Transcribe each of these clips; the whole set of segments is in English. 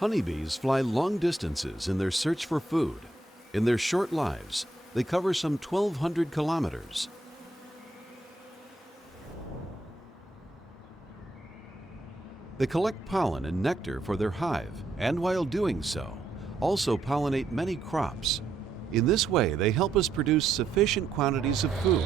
Honeybees fly long distances in their search for food. In their short lives, they cover some 1,200 kilometers. They collect pollen and nectar for their hive, and while doing so, also pollinate many crops. In this way, they help us produce sufficient quantities of food.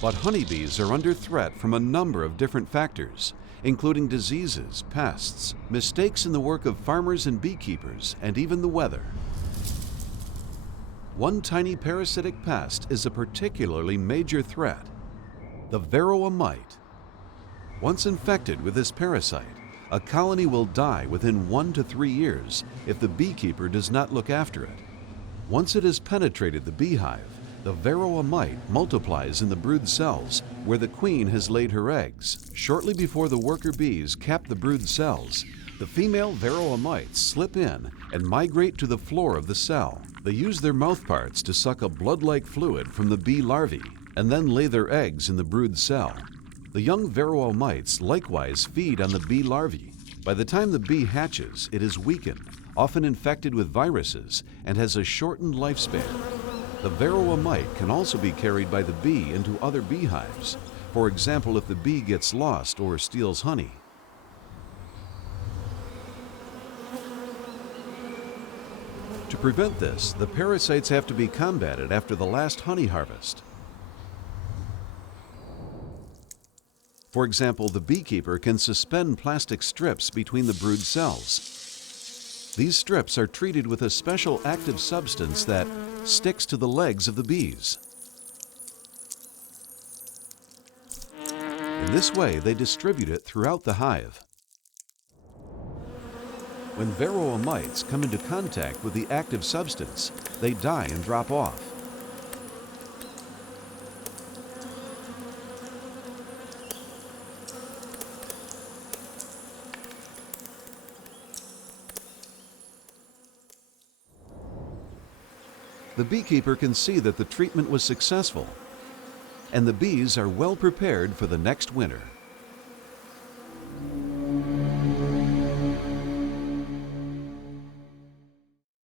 But honeybees are under threat from a number of different factors, including diseases, pests, mistakes in the work of farmers and beekeepers, and even the weather. One tiny parasitic pest is a particularly major threat: the Varroa mite. Once infected with this parasite, a colony will die within 1 to 3 years if the beekeeper does not look after it. Once it has penetrated the beehive, the Varroa mite multiplies in the brood cells where the queen has laid her eggs. Shortly before the worker bees cap the brood cells, the female Varroa mites slip in and migrate to the floor of the cell. They use their mouthparts to suck a blood-like fluid from the bee larvae and then lay their eggs in the brood cell. The young Varroa mites likewise feed on the bee larvae. By the time the bee hatches, it is weakened, often infected with viruses, and has a shortened lifespan. The Varroa mite can also be carried by the bee into other beehives, for example if the bee gets lost or steals honey. To prevent this, the parasites have to be combated after the last honey harvest. For example, the beekeeper can suspend plastic strips between the brood cells. These strips are treated with a special active substance that sticks to the legs of the bees. In this way, they distribute it throughout the hive. When Varroa mites come into contact with the active substance, they die and drop off. The beekeeper can see that the treatment was successful, and the bees are well prepared for the next winter.